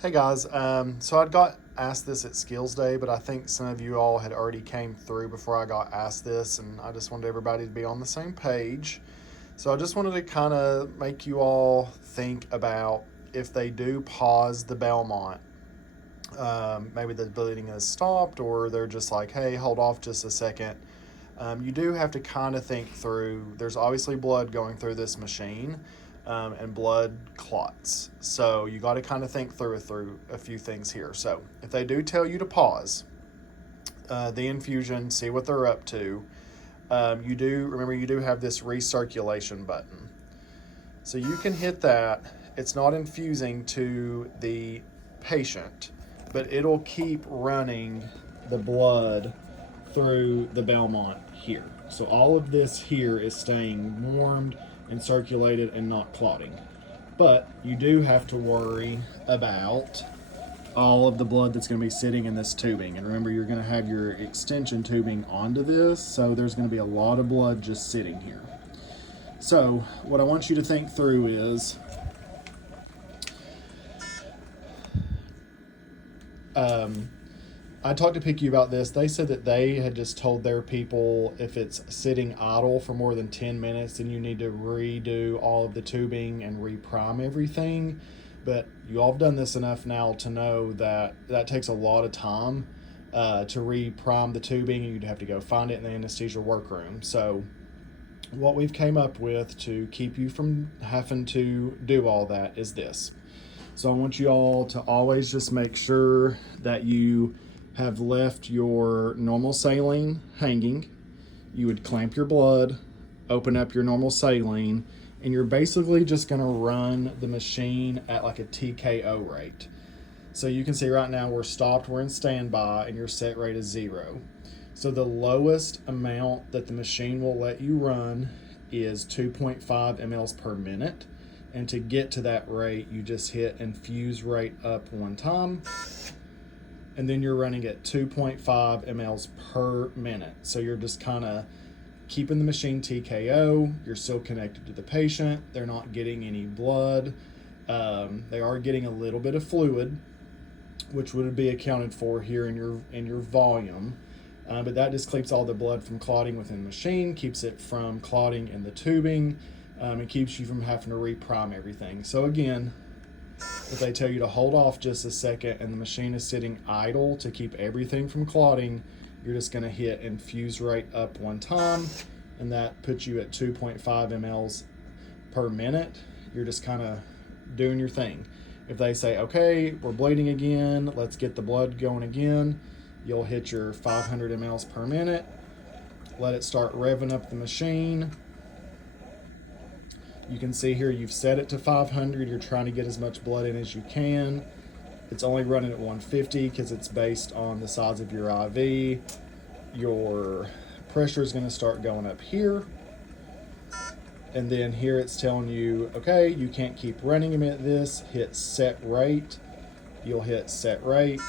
Hey guys, so I'd got asked this at Skills Day, but I think some of you all had already came through before I got asked this, and I just wanted everybody to be on the same page. So I just wanted to kind of make you all think about if they do pause the Belmont. Maybe the bleeding has stopped, or they're just like, hey, hold off just a second. You do have to kind of think through, there's obviously blood going through this machine, and blood clots. So you got to kind of think through a few things here. So if they do tell you to pause the infusion, see what they're up to, you do have this recirculation button. So you can hit that. It's not infusing to the patient, but it'll keep running the blood through the Belmont here. So all of this here is staying warmed and circulated and not clotting. But you do have to worry about all of the blood that's going to be sitting in this tubing. And remember, you're going to have your extension tubing onto this, so there's going to be a lot of blood just sitting here. So what I want you to think through is I talked to PICU about this. They said that they had just told their people if it's sitting idle for more than 10 minutes, then you need to redo all of the tubing and reprime everything. But you all have done this enough now to know that that takes a lot of time to reprime the tubing, and you'd have to go find it in the anesthesia workroom. So what we've came up with to keep you from having to do all that is this. So I want you all to always just make sure that you have left your normal saline hanging. You would clamp your blood, open up your normal saline, and you're basically just going to run the machine at like a TKO rate. So you can see right now we're stopped, we're in standby, and your set rate is 0. So the lowest amount that the machine will let you run is 2.5 mLs per minute. And to get to that rate, you just hit infuse rate up one time, and then you're running at 2.5 mLs per minute. So you're just kind of keeping the machine TKO. You're still connected to the patient. They're not getting any blood. They are getting a little bit of fluid, which would be accounted for here in your volume. But that just keeps all the blood from clotting within the machine, keeps it from clotting in the tubing. It keeps you from having to reprime everything. So again, if they tell you to hold off just a second and the machine is sitting idle to keep everything from clotting, you're just going to hit infuse rate up one time, and that puts you at 2.5 mLs per minute. You're just kind of doing your thing. If they say, okay, we're bleeding again, let's get the blood going again, you'll hit your 500 mLs per minute, let it start revving up the machine. You can see here you've set it to 500. You're trying to get as much blood in as you can. It's only running at 150 because it's based on the size of your IV. Your pressure is going to start going up here. And then here it's telling you, okay, you can't keep running them at this. Hit set rate. You'll hit set rate.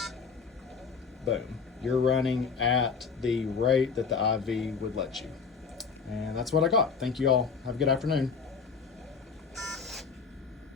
Boom. You're running at the rate that the IV would let you. And that's what I got. Thank you all. Have a good afternoon.